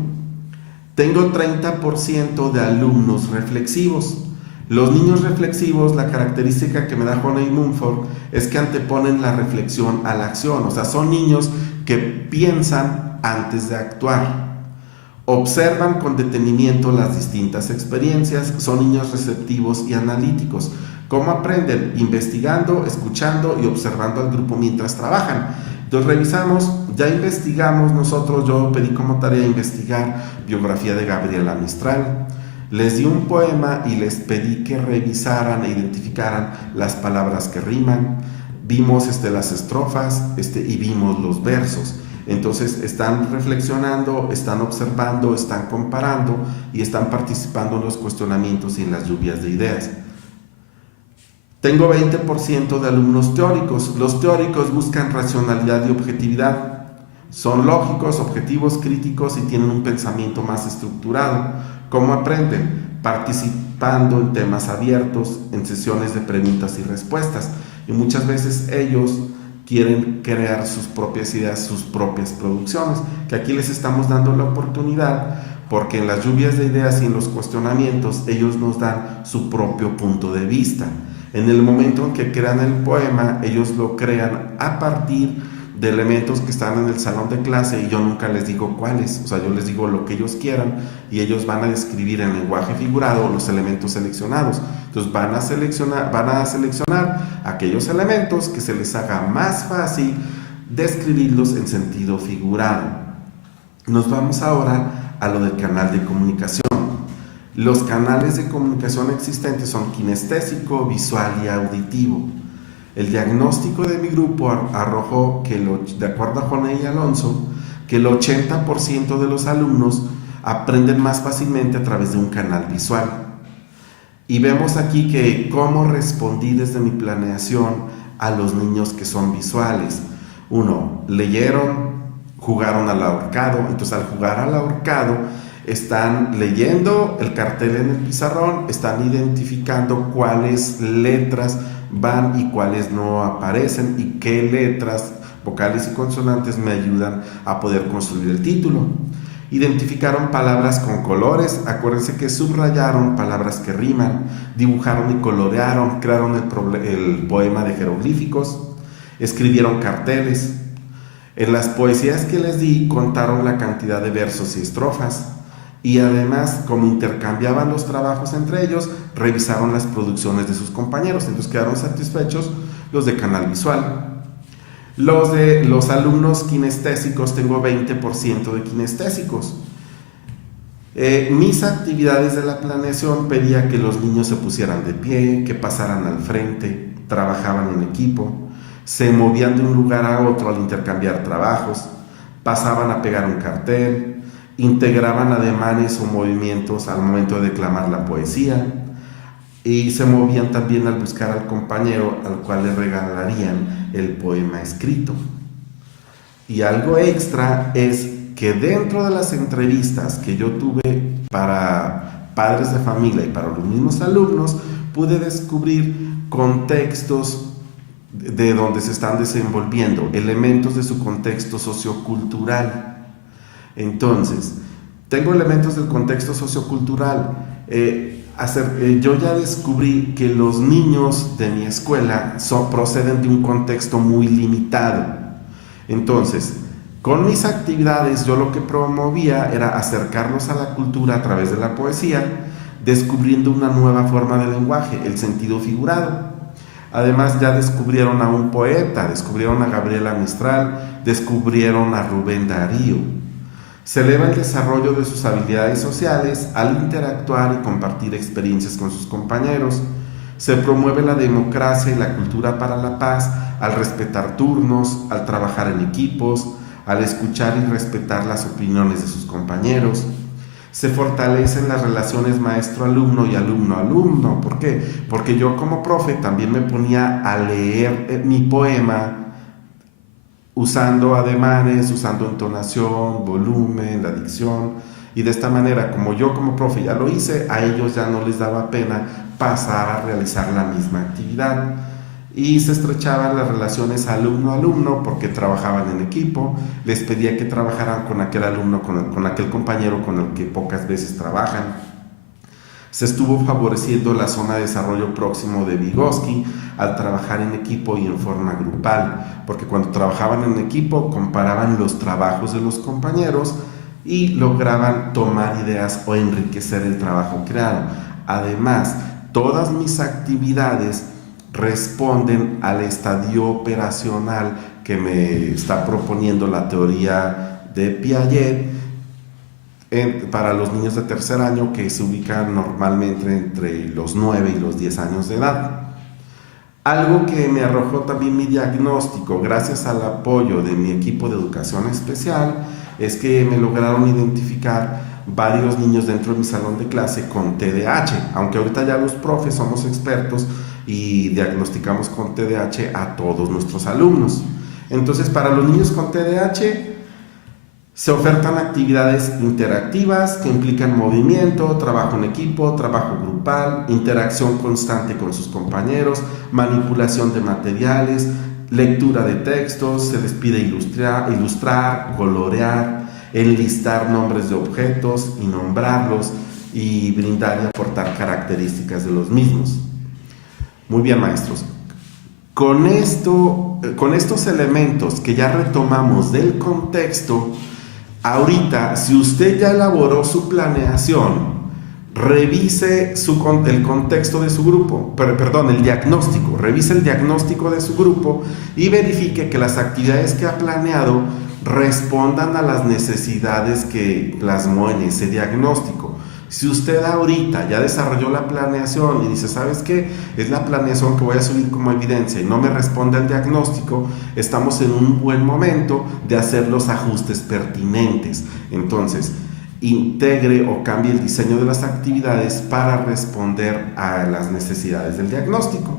Tengo 30% de alumnos reflexivos. Los niños reflexivos, la característica que me da Honey y Mumford es que anteponen la reflexión a la acción, o sea, son niños que piensan antes de actuar. Observan con detenimiento las distintas experiencias, son niños receptivos y analíticos. ¿Cómo aprenden? Investigando, escuchando y observando al grupo mientras trabajan. Entonces revisamos, ya investigamos nosotros, yo pedí como tarea investigar biografía de Gabriela Mistral. Les di un poema y les pedí que revisaran e identificaran las palabras que riman. Vimos las estrofas y vimos los versos. Entonces están reflexionando, están observando, están comparando y están participando en los cuestionamientos y en las lluvias de ideas. Tengo 20% de alumnos teóricos. Los teóricos buscan racionalidad y objetividad. Son lógicos, objetivos, críticos y tienen un pensamiento más estructurado. ¿Cómo aprenden? Participando en temas abiertos, en sesiones de preguntas y respuestas. Y muchas veces ellos quieren crear sus propias ideas, sus propias producciones, que aquí les estamos dando la oportunidad porque en las lluvias de ideas y en los cuestionamientos ellos nos dan su propio punto de vista. En el momento en que crean el poema, ellos lo crean a partir de elementos que están en el salón de clase y yo nunca les digo cuáles, o sea, yo les digo lo que ellos quieran y ellos van a describir en lenguaje figurado los elementos seleccionados. Entonces van a seleccionar aquellos elementos que se les haga más fácil describirlos en sentido figurado. Nos vamos ahora a lo del canal de comunicación. Los canales de comunicación existentes son kinestésico, visual y auditivo. El diagnóstico de mi grupo arrojó que, de acuerdo a Joné y Alonso, que el 80% de los alumnos aprenden más fácilmente a través de un canal visual. Y vemos aquí que cómo respondí desde mi planeación a los niños que son visuales. Uno, leyeron, jugaron al ahorcado. Entonces, al jugar al ahorcado, están leyendo el cartel en el pizarrón, están identificando cuáles letras van y cuáles no aparecen y qué letras, vocales y consonantes me ayudan a poder construir el título. Identificaron palabras con colores, acuérdense que subrayaron palabras que riman, dibujaron y colorearon, crearon el poema de jeroglíficos, escribieron carteles. En las poesías que les di contaron la cantidad de versos y estrofas. Y además, como intercambiaban los trabajos entre ellos, revisaron las producciones de sus compañeros. Entonces quedaron satisfechos los de canal visual. Los alumnos kinestésicos, tengo 20% de kinestésicos. Mis actividades de la planeación pedía que los niños se pusieran de pie, que pasaran al frente, trabajaban en equipo, se movían de un lugar a otro al intercambiar trabajos, pasaban a pegar un cartel, integraban ademanes o movimientos al momento de declamar la poesía y se movían también al buscar al compañero al cual le regalarían el poema escrito. Y algo extra es que dentro de las entrevistas que yo tuve para padres de familia y para los mismos alumnos, pude descubrir contextos de donde se están desenvolviendo, elementos de su contexto sociocultural. Entonces, tengo elementos del contexto sociocultural. Yo ya descubrí que los niños de mi escuela proceden de un contexto muy limitado. Entonces, con mis actividades yo lo que promovía era acercarlos a la cultura a través de la poesía, descubriendo una nueva forma de lenguaje, el sentido figurado. Además ya descubrieron a un poeta, descubrieron a Gabriela Mistral, descubrieron a Rubén Darío. Se eleva el desarrollo de sus habilidades sociales al interactuar y compartir experiencias con sus compañeros. Se promueve la democracia y la cultura para la paz al respetar turnos, al trabajar en equipos, al escuchar y respetar las opiniones de sus compañeros. Se fortalecen las relaciones maestro-alumno y alumno-alumno. ¿Por qué? Porque yo como profe también me ponía a leer mi poema usando ademanes, usando entonación, volumen, la dicción, y de esta manera, como yo como profe ya lo hice, a ellos ya no les daba pena pasar a realizar la misma actividad. Y se estrechaban las relaciones alumno-alumno porque trabajaban en equipo, les pedía que trabajaran con aquel alumno, con aquel compañero con el que pocas veces trabajan. Se estuvo favoreciendo la zona de desarrollo próximo de Vygotsky al trabajar en equipo y en forma grupal, porque cuando trabajaban en equipo comparaban los trabajos de los compañeros y lograban tomar ideas o enriquecer el trabajo creado. Además, todas mis actividades responden al estadio operacional que me está proponiendo la teoría de Piaget para los niños de tercer año, que se ubican normalmente entre los 9 y los 10 años de edad. Algo que me arrojó también mi diagnóstico, gracias al apoyo de mi equipo de educación especial, es que me lograron identificar varios niños dentro de mi salón de clase con TDAH, aunque ahorita ya los profes somos expertos y diagnosticamos con TDAH a todos nuestros alumnos. Entonces, para los niños con TDAH se ofertan actividades interactivas que implican movimiento, trabajo en equipo, trabajo grupal, interacción constante con sus compañeros, manipulación de materiales, lectura de textos, se les pide ilustrar, colorear, enlistar nombres de objetos y nombrarlos y brindar y aportar características de los mismos. Muy bien, maestros. Con estos elementos que ya retomamos del contexto, ahorita, si usted ya elaboró su planeación, revise el contexto de su grupo, el diagnóstico, revise el diagnóstico de su grupo y verifique que las actividades que ha planeado respondan a las necesidades que plasmó en ese diagnóstico. Si usted ahorita ya desarrolló la planeación y dice, ¿sabes qué? Es la planeación que voy a subir como evidencia y no me responde al diagnóstico, estamos en un buen momento de hacer los ajustes pertinentes. Entonces, integre o cambie el diseño de las actividades para responder a las necesidades del diagnóstico.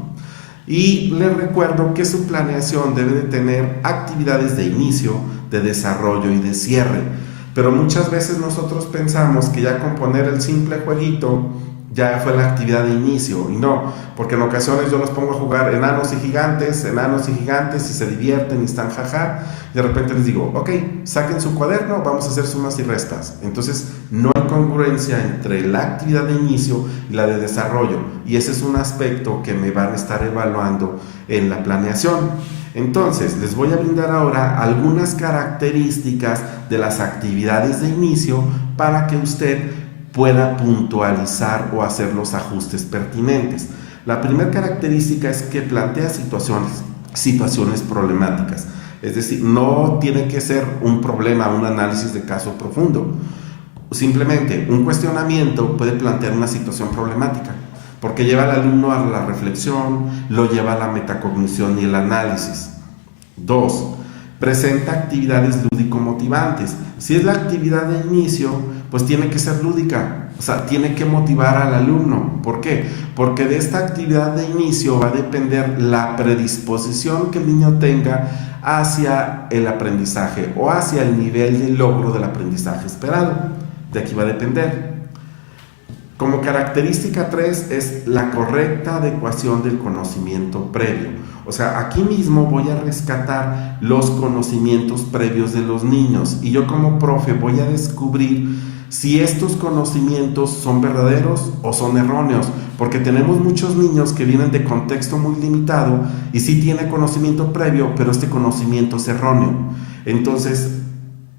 Y le recuerdo que su planeación debe de tener actividades de inicio, de desarrollo y de cierre. Pero muchas veces nosotros pensamos que ya con poner el simple jueguito ya fue la actividad de inicio, y no, porque en ocasiones yo los pongo a jugar enanos y gigantes, y se divierten y están jaja, y de repente les digo, ok, saquen su cuaderno, vamos a hacer sumas y restas. Entonces no hay congruencia entre la actividad de inicio y la de desarrollo, y ese es un aspecto que me van a estar evaluando en la planeación. Entonces, les voy a brindar ahora algunas características de las actividades de inicio para que usted pueda puntualizar o hacer los ajustes pertinentes. La primera característica es que plantea situaciones problemáticas. Es decir, no tiene que ser un problema, un análisis de caso profundo. Simplemente un cuestionamiento puede plantear una situación problemática, porque lleva al alumno a la reflexión, lo lleva a la metacognición y el análisis. 2. Presenta actividades lúdico-motivantes. Si es la actividad de inicio, pues tiene que ser lúdica, o sea, tiene que motivar al alumno. ¿Por qué? Porque de esta actividad de inicio va a depender la predisposición que el niño tenga hacia el aprendizaje o hacia el nivel de logro del aprendizaje esperado. De aquí va a depender. Como característica 3 es la correcta adecuación del conocimiento previo. O sea, aquí mismo voy a rescatar los conocimientos previos de los niños y yo como profe voy a descubrir si estos conocimientos son verdaderos o son erróneos, porque tenemos muchos niños que vienen de contexto muy limitado y sí tiene conocimiento previo, pero este conocimiento es erróneo. Entonces,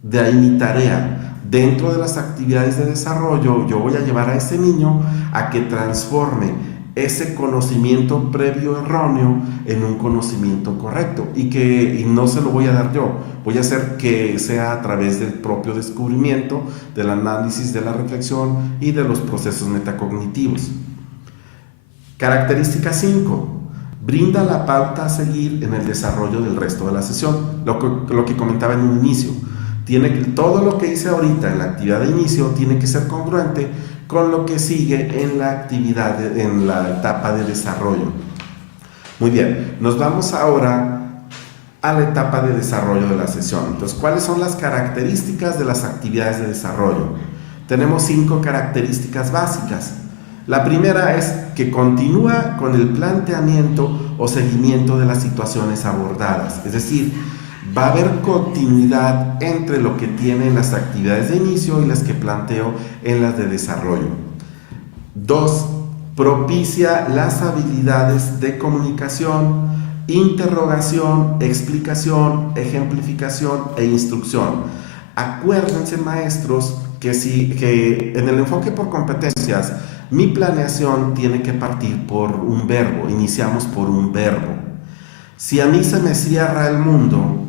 de ahí mi tarea. Dentro de las actividades de desarrollo, yo voy a llevar a ese niño a que transforme ese conocimiento previo erróneo en un conocimiento correcto y no se lo voy a dar yo, voy a hacer que sea a través del propio descubrimiento, del análisis, de la reflexión y de los procesos metacognitivos. Característica 5. Brinda la pauta a seguir en el desarrollo del resto de la sesión, lo que comentaba en un inicio. Todo lo que hice ahorita en la actividad de inicio tiene que ser congruente con lo que sigue en la actividad, en la etapa de desarrollo. Muy bien, nos vamos ahora a la etapa de desarrollo de la sesión. Entonces, ¿cuáles son las características de las actividades de desarrollo? Tenemos 5 características básicas. La primera es que continúa con el planteamiento o seguimiento de las situaciones abordadas, es decir, va a haber continuidad entre lo que tienen las actividades de inicio y las que planteo en las de desarrollo. 2. Propicia las habilidades de comunicación, interrogación, explicación, ejemplificación e instrucción. Acuérdense, maestros, que en el enfoque por competencias, mi planeación tiene que partir por un verbo, iniciamos por un verbo. Si a mí se me cierra el mundo,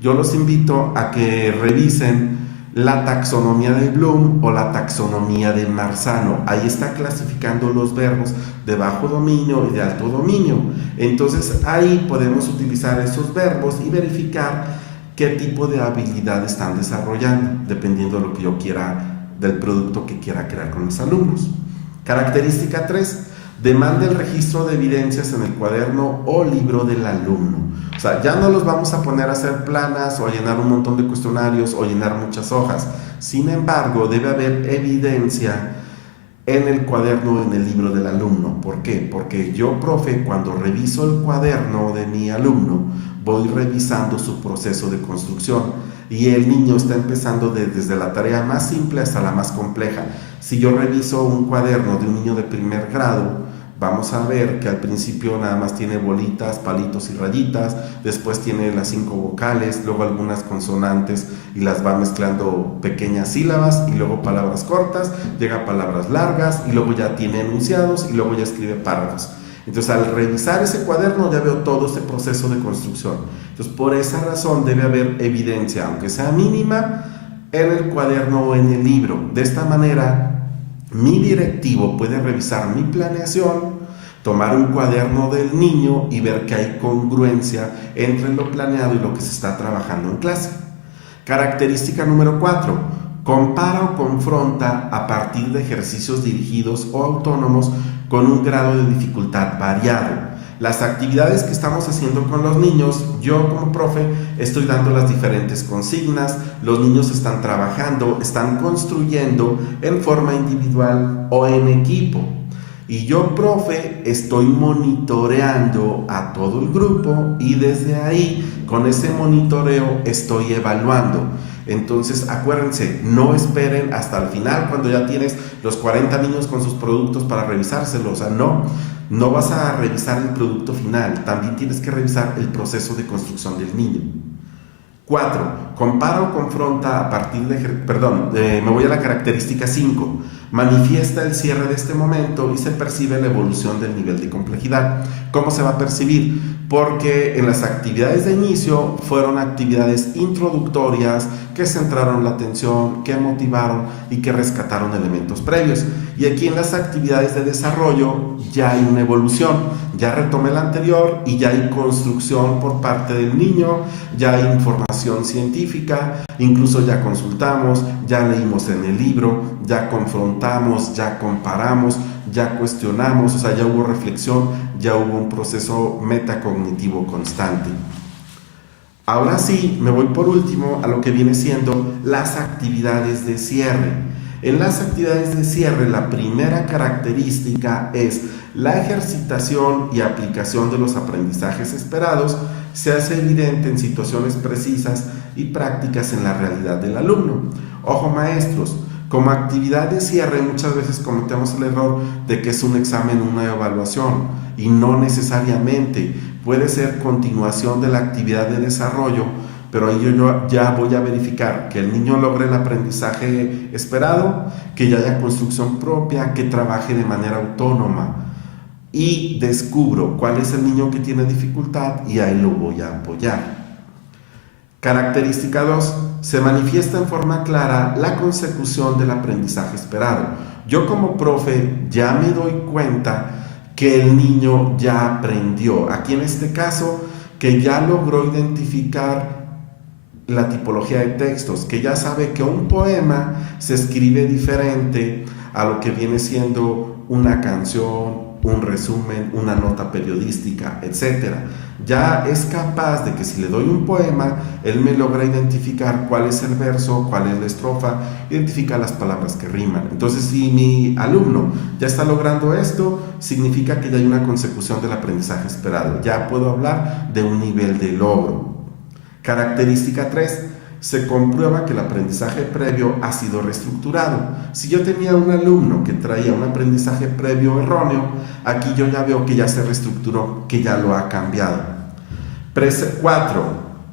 yo los invito a que revisen la taxonomía de Bloom o la taxonomía de Marzano. Ahí está clasificando los verbos de bajo dominio y de alto dominio. Entonces ahí podemos utilizar esos verbos y verificar qué tipo de habilidad están desarrollando, dependiendo de lo que yo quiera, del producto que quiera crear con los alumnos. Característica 3. Demanda el registro de evidencias en el cuaderno o libro del alumno. O sea, ya no los vamos a poner a hacer planas o a llenar un montón de cuestionarios o llenar muchas hojas. Sin embargo, debe haber evidencia en el cuaderno o en el libro del alumno. ¿Por qué? Porque yo, profe, cuando reviso el cuaderno de mi alumno, voy revisando su proceso de construcción y el niño está empezando desde la tarea más simple hasta la más compleja. Si yo reviso un cuaderno de un niño de primer grado, vamos a ver que al principio nada más tiene bolitas, palitos y rayitas, después tiene las 5 vocales, luego algunas consonantes y las va mezclando pequeñas sílabas y luego palabras cortas, llega a palabras largas y luego ya tiene enunciados y luego ya escribe párrafos. Entonces, al revisar ese cuaderno ya veo todo este proceso de construcción. Entonces, por esa razón debe haber evidencia, aunque sea mínima, en el cuaderno o en el libro. De esta manera, mi directivo puede revisar mi planeación, tomar un cuaderno del niño y ver que hay congruencia entre lo planeado y lo que se está trabajando en clase. Característica número 4. Compara o confronta a partir de ejercicios dirigidos o autónomos con un grado de dificultad variado. Las actividades que estamos haciendo con los niños, yo como profe estoy dando las diferentes consignas, los niños están trabajando, están construyendo en forma individual o en equipo. Y yo, profe, estoy monitoreando a todo el grupo y desde ahí, con ese monitoreo, estoy evaluando. Entonces, acuérdense, no esperen hasta el final cuando ya tienes los 40 niños con sus productos para revisárselos. O sea, no vas a revisar el producto final, también tienes que revisar el proceso de construcción del niño. 4. Compara o confronta a partir de... me voy a la característica 5. Manifiesta el cierre de este momento y se percibe la evolución del nivel de complejidad. ¿Cómo se va a percibir? Porque en las actividades de inicio fueron actividades introductorias que centraron la atención, que motivaron y que rescataron elementos previos. Y aquí en las actividades de desarrollo ya hay una evolución. Ya retomé la anterior y ya hay construcción por parte del niño, ya hay información científica, incluso ya consultamos, ya leímos en el libro, ya confrontamos, ya comparamos, ya cuestionamos, o sea, ya hubo reflexión, ya hubo un proceso metacognitivo constante. Ahora sí, me voy por último a lo que viene siendo las actividades de cierre. En las actividades de cierre, la primera característica es la ejercitación y aplicación de los aprendizajes esperados se hace evidente en situaciones precisas y prácticas en la realidad del alumno. Ojo, maestros, como actividad de cierre muchas veces cometemos el error de que es un examen, una evaluación, y no necesariamente. Puede ser continuación de la actividad de desarrollo, pero ahí yo ya voy a verificar que el niño logre el aprendizaje esperado, que ya haya construcción propia, que trabaje de manera autónoma. Y descubro cuál es el niño que tiene dificultad y ahí lo voy a apoyar. Característica 2. Se manifiesta en forma clara la consecución del aprendizaje esperado. Yo como profe ya me doy cuenta que el niño ya aprendió. Aquí en este caso, que ya logró identificar la tipología de textos, que ya sabe que un poema se escribe diferente a lo que viene siendo una canción, un resumen, una nota periodística, etc. Ya es capaz de que si le doy un poema, él me logra identificar cuál es el verso, cuál es la estrofa, identifica las palabras que riman. Entonces, si mi alumno ya está logrando esto, significa que ya hay una consecución del aprendizaje esperado. Ya puedo hablar de un nivel de logro. Característica 3. Se comprueba que el aprendizaje previo ha sido reestructurado. Si yo tenía un alumno que traía un aprendizaje previo erróneo, aquí yo ya veo que ya se reestructuró, que ya lo ha cambiado. 4.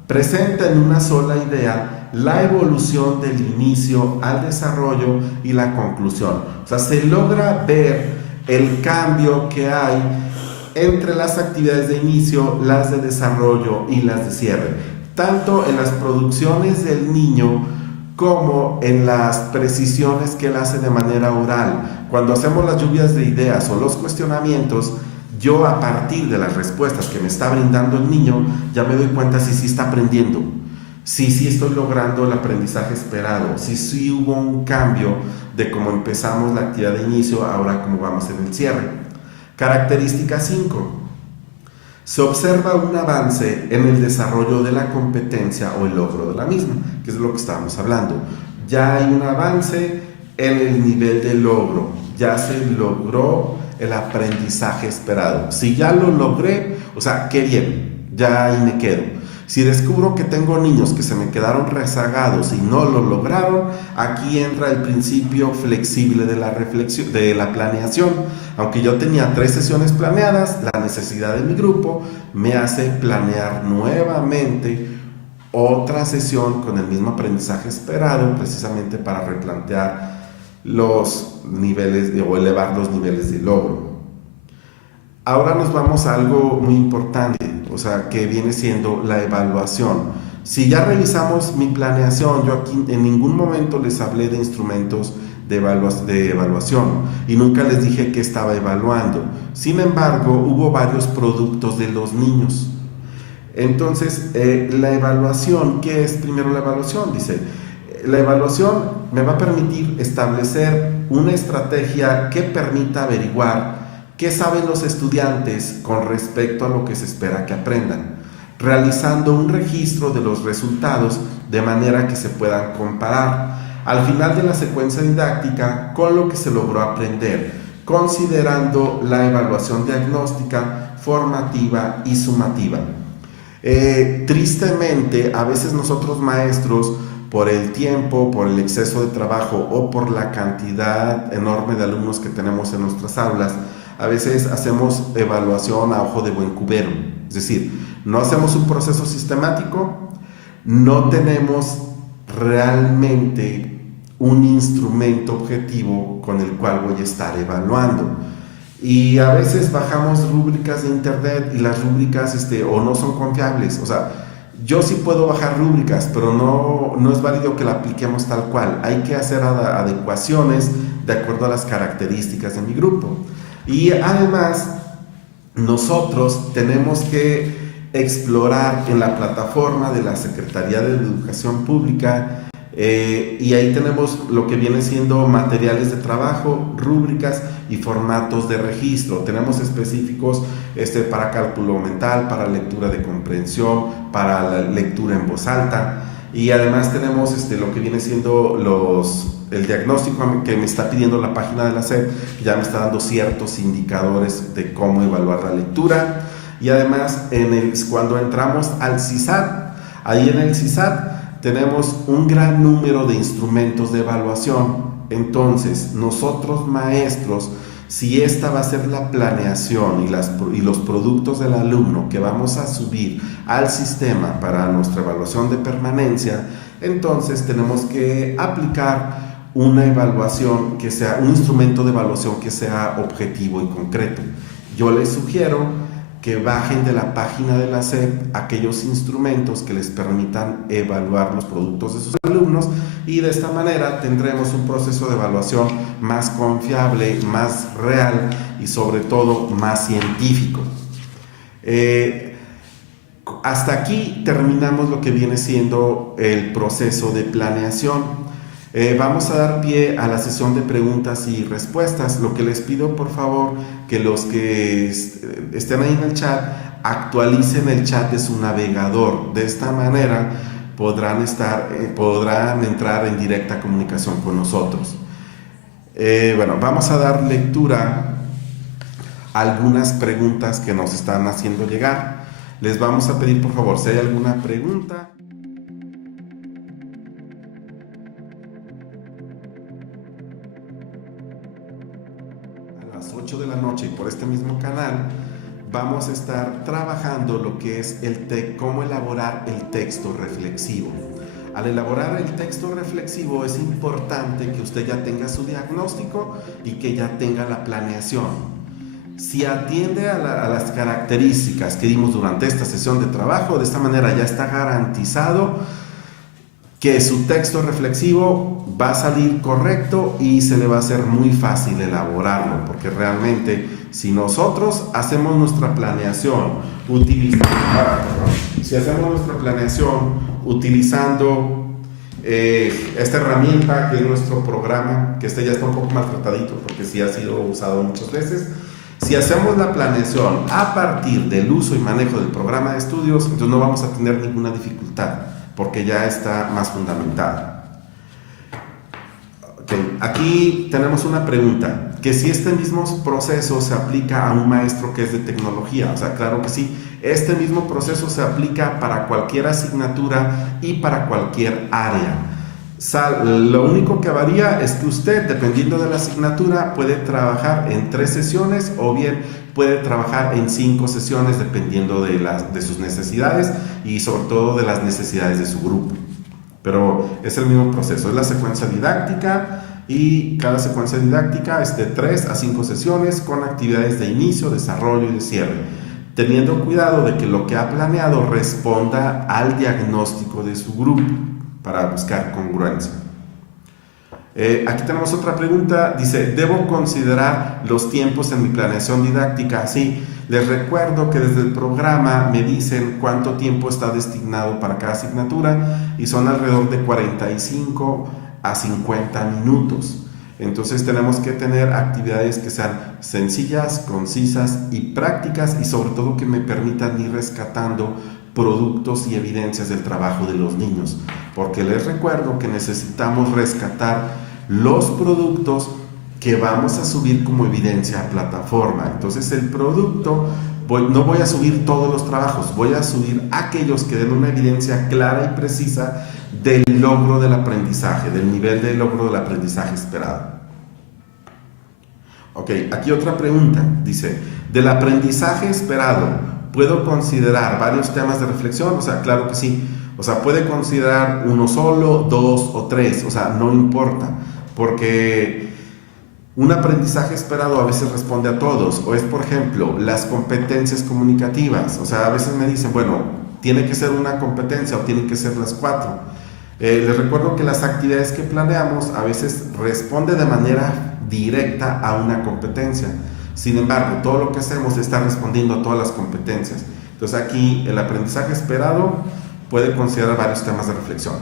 Presenta en una sola idea la evolución del inicio al desarrollo y la conclusión. O sea, se logra ver el cambio que hay entre las actividades de inicio, las de desarrollo y las de cierre, tanto en las producciones del niño como en las precisiones que él hace de manera oral. Cuando hacemos las lluvias de ideas o los cuestionamientos, yo a partir de las respuestas que me está brindando el niño, ya me doy cuenta si sí está aprendiendo, si sí estoy logrando el aprendizaje esperado, si sí hubo un cambio de cómo empezamos la actividad de inicio, ahora cómo vamos en el cierre. Característica 5. Se observa un avance en el desarrollo de la competencia o el logro de la misma, que es de lo que estábamos hablando. Ya hay un avance en el nivel de logro, ya se logró el aprendizaje esperado. Si ya lo logré, o sea, qué bien, ya ahí me quedo. Si descubro que tengo niños que se me quedaron rezagados y no lo lograron, aquí entra el principio flexible de la reflexión, de la planeación. Aunque yo tenía 3 sesiones planeadas, la necesidad de mi grupo me hace planear nuevamente otra sesión con el mismo aprendizaje esperado, precisamente para replantear los niveles o elevar los niveles de logro. Ahora nos vamos a algo muy importante, o sea, que viene siendo la evaluación. Si ya revisamos mi planeación, yo aquí en ningún momento les hablé de instrumentos de evaluación y nunca les dije que estaba evaluando. Sin embargo, hubo varios productos de los niños. Entonces, la evaluación, ¿qué es primero la evaluación? Dice, la evaluación me va a permitir establecer una estrategia que permita averiguar qué saben los estudiantes con respecto a lo que se espera que aprendan, realizando un registro de los resultados de manera que se puedan comparar al final de la secuencia didáctica con lo que se logró aprender, considerando la evaluación diagnóstica, formativa y sumativa. Tristemente, a veces nosotros maestros, por el tiempo, por el exceso de trabajo o por la cantidad enorme de alumnos que tenemos en nuestras aulas, a veces hacemos evaluación a ojo de buen cubero. Es decir, no hacemos un proceso sistemático, no tenemos realmente un instrumento objetivo con el cual voy a estar evaluando. Y a veces bajamos rúbricas de internet y las rúbricas o no son confiables. O sea, yo sí puedo bajar rúbricas, pero no es válido que la apliquemos tal cual. Hay que hacer adecuaciones de acuerdo a las características de mi grupo. Y además, nosotros tenemos que explorar en la plataforma de la Secretaría de Educación Pública y ahí tenemos lo que viene siendo materiales de trabajo, rúbricas y formatos de registro. Tenemos específicos para cálculo mental, para lectura de comprensión, para la lectura en voz alta, y además tenemos lo que viene siendo el diagnóstico que me está pidiendo la página de la SEP. Ya me está dando ciertos indicadores de cómo evaluar la lectura. Y además cuando entramos al CISAT, ahí en el CISAT tenemos un gran número de instrumentos de evaluación. Entonces nosotros maestros, si esta va a ser la planeación y los productos del alumno que vamos a subir al sistema para nuestra evaluación de permanencia, entonces tenemos que aplicar una evaluación que sea un instrumento de evaluación que sea objetivo y concreto. Yo les sugiero que bajen de la página de la SEP aquellos instrumentos que les permitan evaluar los productos de sus alumnos, y de esta manera tendremos un proceso de evaluación más confiable, más real y sobre todo más científico. Hasta aquí terminamos lo que viene siendo el proceso de planeación. Vamos a dar pie a la sesión de preguntas y respuestas. Lo que les pido, por favor, que los que estén ahí en el chat actualicen el chat de su navegador. De esta manera podrán entrar en directa comunicación con nosotros. Bueno, vamos a dar lectura a algunas preguntas que nos están haciendo llegar. Les vamos a pedir, por favor, si hay alguna pregunta. A las 8 de la noche y por este mismo canal vamos a estar trabajando lo que es cómo elaborar el texto reflexivo. Al elaborar el texto reflexivo es importante que usted ya tenga su diagnóstico y que ya tenga la planeación. Si atiende a las características que dimos durante esta sesión de trabajo, de esta manera ya está garantizado que su texto reflexivo va a salir correcto y se le va a hacer muy fácil elaborarlo, porque realmente si nosotros hacemos nuestra planeación utilizando esta herramienta que es nuestro programa, que ya está un poco maltratadito porque sí ha sido usado muchas veces. Si hacemos la planeación a partir del uso y manejo del programa de estudios, entonces no vamos a tener ninguna dificultad, porque ya está más fundamentada. Okay. Aquí tenemos una pregunta. que si este mismo proceso se aplica a un maestro que es de tecnología, o sea, claro que sí, este mismo proceso se aplica para cualquier asignatura y para cualquier área. Lo único que varía es que usted, dependiendo de la asignatura, puede trabajar en 3 sesiones o bien puede trabajar en 5 sesiones dependiendo de sus necesidades y sobre todo de las necesidades de su grupo. Pero es el mismo proceso, es la secuencia didáctica y cada secuencia didáctica es de 3 a 5 sesiones con actividades de inicio, desarrollo y de cierre, teniendo cuidado de que lo que ha planeado responda al diagnóstico de su grupo para buscar congruencia. Aquí tenemos otra pregunta, dice, ¿debo considerar los tiempos en mi planeación didáctica? Sí, les recuerdo que desde el programa me dicen cuánto tiempo está destinado para cada asignatura y son alrededor de 45 a 50 minutos. Entonces tenemos que tener actividades que sean sencillas, concisas y prácticas y sobre todo que me permitan ir rescatando productos y evidencias del trabajo de los niños, porque les recuerdo que necesitamos rescatar los productos que vamos a subir como evidencia a plataforma. Entonces el producto, no voy a subir todos los trabajos, voy a subir aquellos que den una evidencia clara y precisa del logro del aprendizaje, del nivel de logro del aprendizaje esperado. Ok, aquí otra pregunta, dice, del aprendizaje esperado, ¿puedo considerar varios temas de reflexión? O sea, claro que sí. O sea, puede considerar uno solo, 2 o 3. O sea, no importa. Porque un aprendizaje esperado a veces responde a todos. O es, por ejemplo, las competencias comunicativas. O sea, a veces me dicen, bueno, tiene que ser una competencia o tienen que ser las 4. Les recuerdo que las actividades que planeamos a veces responde de manera directa a una competencia. Sin embargo, todo lo que hacemos está respondiendo a todas las competencias. Entonces aquí el aprendizaje esperado puede considerar varios temas de reflexión.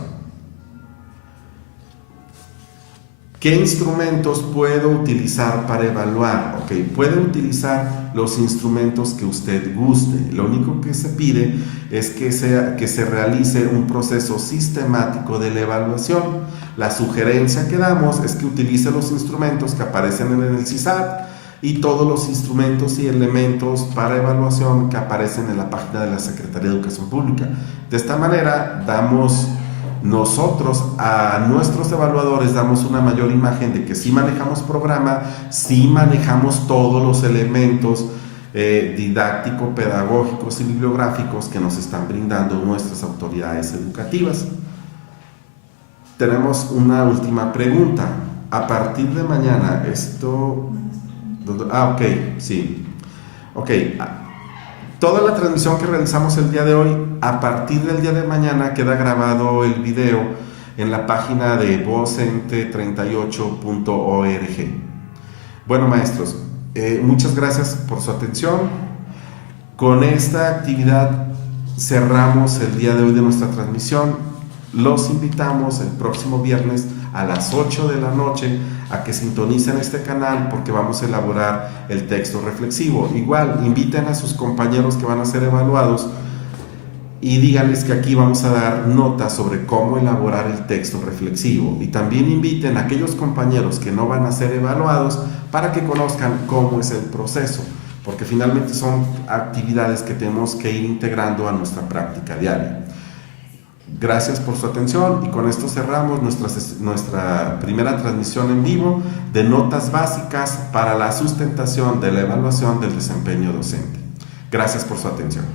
¿Qué instrumentos puedo utilizar para evaluar? Ok, puede utilizar los instrumentos que usted guste. Lo único que se pide es que se realice un proceso sistemático de la evaluación. La sugerencia que damos es que utilice los instrumentos que aparecen en el CISAT y todos los instrumentos y elementos para evaluación que aparecen en la página de la Secretaría de Educación Pública. De esta manera nosotros a nuestros evaluadores damos una mayor imagen de que sí manejamos programa, sí manejamos todos los elementos didácticos, pedagógicos y bibliográficos que nos están brindando nuestras autoridades educativas. Tenemos una última pregunta. A partir de mañana ok, sí. Ok, toda la transmisión que realizamos el día de hoy, a partir del día de mañana queda grabado el video en la página de vocente38.org. Bueno, maestros, muchas gracias por su atención. Con esta actividad cerramos el día de hoy de nuestra transmisión. Los invitamos el próximo viernes a las 8 de la noche a que sintonicen este canal porque vamos a elaborar el texto reflexivo. Igual, inviten a sus compañeros que van a ser evaluados y díganles que aquí vamos a dar notas sobre cómo elaborar el texto reflexivo. Y también inviten a aquellos compañeros que no van a ser evaluados para que conozcan cómo es el proceso, porque finalmente son actividades que tenemos que ir integrando a nuestra práctica diaria. Gracias por su atención y con esto cerramos nuestra primera transmisión en vivo de notas básicas para la sustentación de la evaluación del desempeño docente. Gracias por su atención.